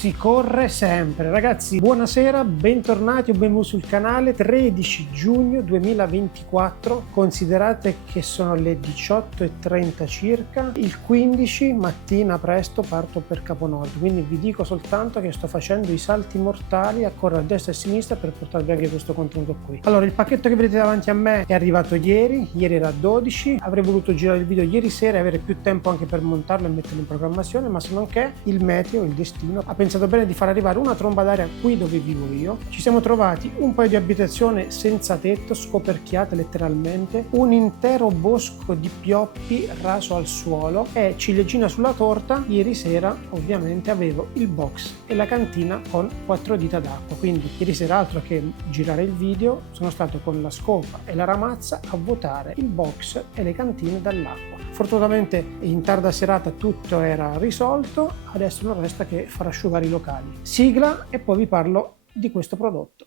Si corre sempre. Ragazzi, buonasera, bentornati o benvenuti sul canale. 13 giugno 2024, considerate che sono le 18:30 circa. Il 15 mattina presto parto per Caponord, quindi vi dico soltanto che sto facendo i salti mortali a correre a destra e a sinistra per portarvi anche questo contenuto qui. Allora, il pacchetto che vedete davanti a me è arrivato ieri era a 12, avrei voluto girare il video ieri sera e avere più tempo anche per montarlo e metterlo in programmazione, ma se non che il meteo, il destino, ha pensato bene di far arrivare una tromba d'aria qui dove vivo io. Ci siamo trovati un paio di abitazioni senza tetto, scoperchiate letteralmente, un intero bosco di pioppi raso al suolo e ciliegina sulla torta. Ieri sera ovviamente avevo il box e la cantina con 4 dita d'acqua, quindi ieri sera, altro che girare il video, sono stato con la scopa e la ramazza a vuotare il box e le cantine dall'acqua. Fortunatamente in tarda serata tutto era risolto, adesso non resta che far asciugare i locali. Sigla e poi vi parlo di questo prodotto.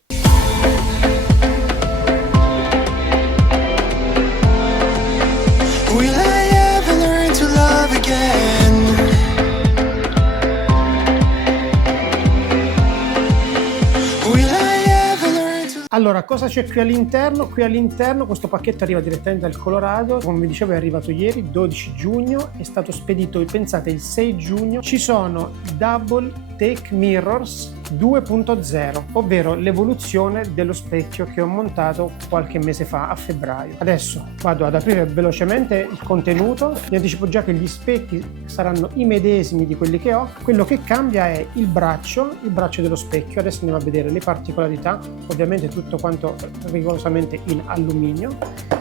Will I ever learn to love again? Will I ever learn to... Allora, cosa c'è qui all'interno? Qui all'interno questo pacchetto arriva direttamente dal Colorado, come vi dicevo è arrivato ieri, 12 giugno, è stato spedito, pensate, il 6 giugno. Ci sono Double Take Mirrors 2.0, ovvero l'evoluzione dello specchio che ho montato qualche mese fa, a febbraio. Adesso vado ad aprire velocemente il contenuto. Vi anticipo già che gli specchi saranno i medesimi di quelli che ho. Quello che cambia è il braccio dello specchio. Adesso andiamo a vedere le particolarità. Ovviamente tutto quanto rigorosamente in alluminio,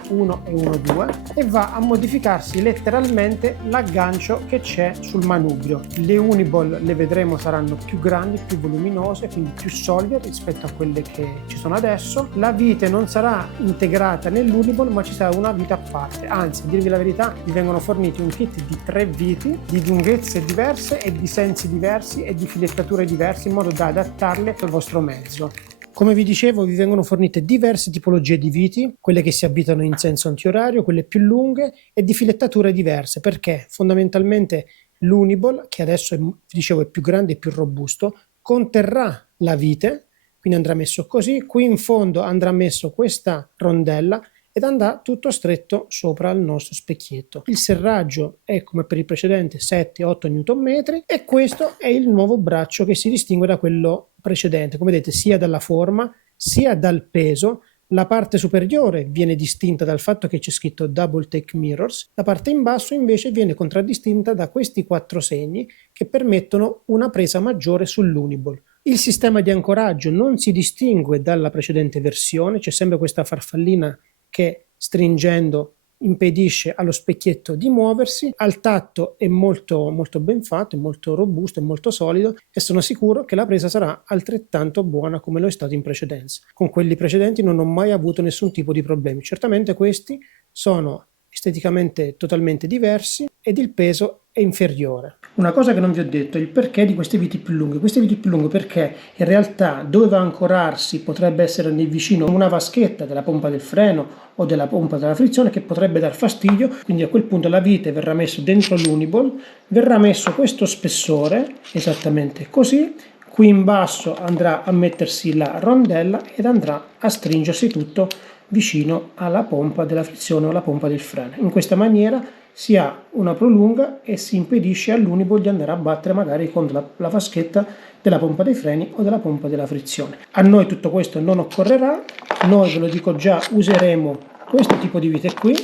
1 e 1 2, e va a modificarsi letteralmente l'aggancio che c'è sul manubrio. Le Uniball, le vedremo, saranno più grandi, più voluminose, quindi più solide rispetto a quelle che ci sono adesso. La vite non sarà integrata nell'Uniball, ma ci sarà una vite a parte. Anzi, a dirvi la verità, vi vengono forniti un kit di 3 viti di lunghezze diverse e di sensi diversi e di filettature diverse, in modo da adattarle al vostro mezzo. Come vi dicevo, vi vengono fornite diverse tipologie di viti, quelle che si avvitano in senso antiorario, quelle più lunghe e di filettature diverse, perché fondamentalmente l'Uniball, che adesso vi dicevo è più grande e più robusto, conterrà la vite, quindi andrà messo così, qui in fondo andrà messo questa rondella ed andrà tutto stretto sopra il nostro specchietto. Il serraggio è come per il precedente 7-8 Nm e questo è il nuovo braccio che si distingue da quello precedente, come vedete, sia dalla forma sia dal peso. La parte superiore viene distinta dal fatto che c'è scritto Double Take Mirrors, la parte in basso invece viene contraddistinta da questi 4 segni che permettono una presa maggiore sull'Uniball. Il sistema di ancoraggio non si distingue dalla precedente versione, c'è sempre questa farfallina che stringendo impedisce allo specchietto di muoversi. Al tatto è molto ben fatto, è molto robusto, è molto solido e sono sicuro che la presa sarà altrettanto buona come lo è stato in precedenza. Con quelli precedenti non ho mai avuto nessun tipo di problemi. Certamente questi sono esteticamente totalmente diversi ed il peso è inferiore. Una cosa che non vi ho detto è il perché di queste viti più lunghe. Queste viti più lunghe perché in realtà dove va a ancorarsi potrebbe essere lì vicino una vaschetta della pompa del freno o della pompa della frizione che potrebbe dar fastidio, quindi a quel punto la vite verrà messo dentro l'Uniball, verrà messo questo spessore esattamente così, qui in basso andrà a mettersi la rondella ed andrà a stringersi tutto vicino alla pompa della frizione o alla pompa del freno. In questa maniera si ha una prolunga e si impedisce all'Uniball di andare a battere magari contro la vaschetta della pompa dei freni o della pompa della frizione. A noi tutto questo non occorrerà, noi ve lo dico già, useremo questo tipo di vite qui,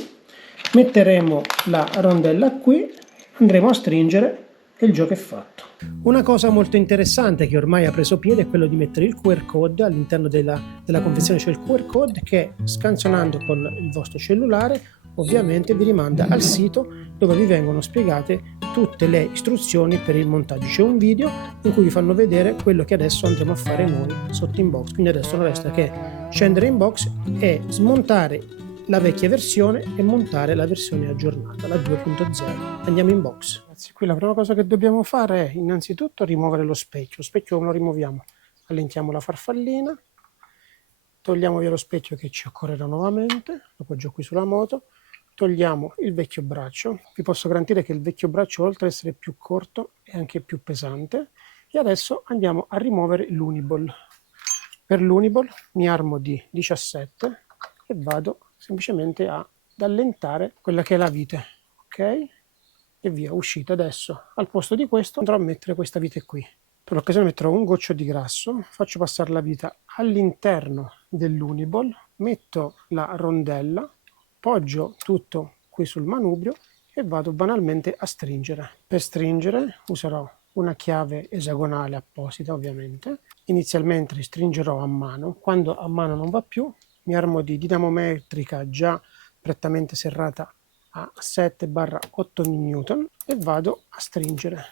metteremo la rondella qui, andremo a stringere e il gioco è fatto. Una cosa molto interessante che ormai ha preso piede è quello di mettere il QR code all'interno della confezione. C'è il QR code che, scansionando con il vostro cellulare, ovviamente vi rimanda al sito dove vi vengono spiegate tutte le istruzioni per il montaggio. C'è un video in cui vi fanno vedere quello che adesso andremo a fare noi sotto inbox, quindi adesso non resta che scendere in box e smontare la vecchia versione e montare la versione aggiornata, la 2.0. Andiamo in box. Qui la prima cosa che dobbiamo fare è innanzitutto rimuovere lo specchio. Lo specchio come lo rimuoviamo? Allentiamo la farfallina, togliamo via lo specchio che ci occorrerà nuovamente, lo appoggio qui sulla moto, togliamo il vecchio braccio. Vi posso garantire che il vecchio braccio, oltre ad essere più corto, è anche più pesante. E adesso andiamo a rimuovere l'Uniball. Per l'Uniball mi armo di 17 e vado semplicemente ad allentare quella che è la vite, ok? E via, uscito. Adesso al posto di questo andrò a mettere questa vite qui. Per l'occasione metterò un goccio di grasso, faccio passare la vita all'interno dell'Uniball, metto la rondella, poggio tutto qui sul manubrio e vado banalmente a stringere. Per stringere userò una chiave esagonale apposita, ovviamente. Inizialmente stringerò a mano, quando a mano non va più mi armo di dinamometrica già prettamente serrata a 7/8 Newton e vado a stringere.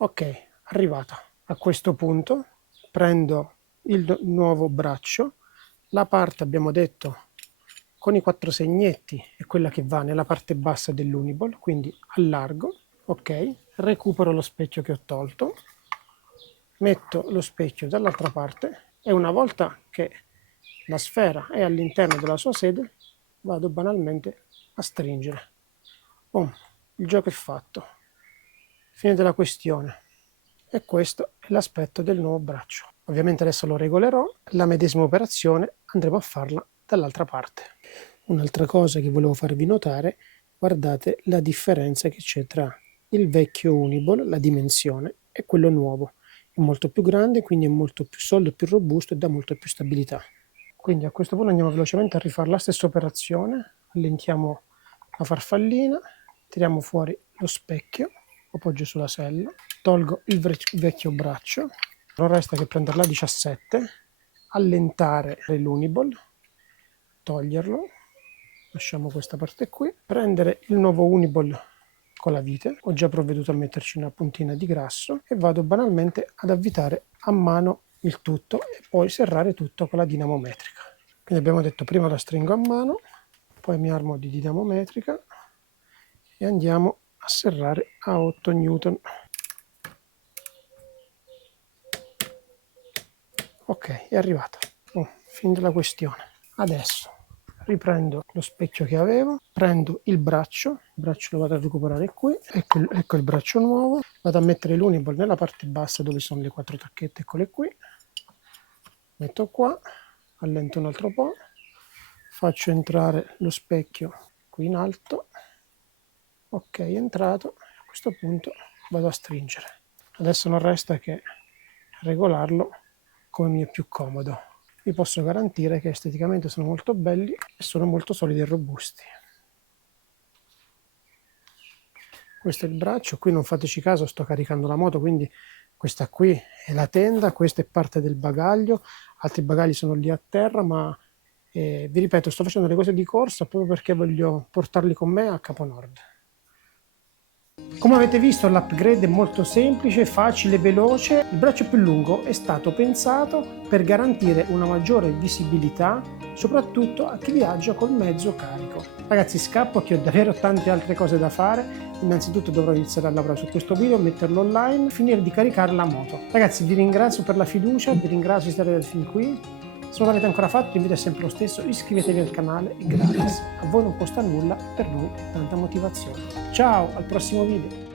Ok, arrivata. A questo punto prendo il nuovo braccio, la parte abbiamo detto con i 4 segnetti è quella che va nella parte bassa dell'Uniball, quindi allargo, ok, recupero lo specchio che ho tolto, metto lo specchio dall'altra parte e una volta che la sfera è all'interno della sua sede vado banalmente a stringere. Boom, il gioco è fatto. Fine della questione. E questo è l'aspetto del nuovo braccio. Ovviamente adesso lo regolerò, la medesima operazione andremo a farla dall'altra parte. Un'altra cosa che volevo farvi notare, guardate la differenza che c'è tra il vecchio Uniball, la dimensione, e quello nuovo. È molto più grande, quindi è molto più solido, più robusto e dà molto più stabilità. Quindi a questo punto andiamo velocemente a rifare la stessa operazione, allentiamo la farfallina, tiriamo fuori lo specchio, lo poggio sulla sella, tolgo il vecchio braccio, non resta che prendere la 17, allentare l'Uniball, toglierlo, lasciamo questa parte qui, prendere il nuovo Uniball con la vite, ho già provveduto a metterci una puntina di grasso e vado banalmente ad avvitare a mano il tutto e poi serrare tutto con la dinamometrica. Quindi abbiamo detto prima la stringo a mano, poi mi armo di dinamometrica e andiamo a serrare a 8 Newton. Ok, è arrivata. Fine della questione. Adesso riprendo lo specchio che avevo, prendo il braccio lo vado a recuperare qui, ecco il braccio nuovo, vado a mettere l'Uniball nella parte bassa dove sono le 4 tacchette, eccole qui, metto qua, allento un altro po', faccio entrare lo specchio qui in alto, ok, è entrato, a questo punto vado a stringere. Adesso non resta che regolarlo come mi è più comodo. Vi posso garantire che esteticamente sono molto belli e sono molto solidi e robusti. Questo è il braccio, qui non fateci caso, sto caricando la moto, quindi questa qui è la tenda, questa è parte del bagaglio, altri bagagli sono lì a terra, ma vi ripeto, sto facendo le cose di corsa proprio perché voglio portarli con me a Capo Nord. Come avete visto, l'upgrade è molto semplice, facile, veloce. Il braccio più lungo è stato pensato per garantire una maggiore visibilità, soprattutto a chi viaggia col mezzo carico. Ragazzi, scappo che ho davvero tante altre cose da fare. Innanzitutto dovrò iniziare a lavorare su questo video, metterlo online, finire di caricare la moto. Ragazzi, vi ringrazio per la fiducia, vi ringrazio di stare arrivati fin qui. Se non l'avete ancora fatto, il video è sempre lo stesso, iscrivetevi al canale, è gratis. A voi non costa nulla, per noi tanta motivazione. Ciao, al prossimo video!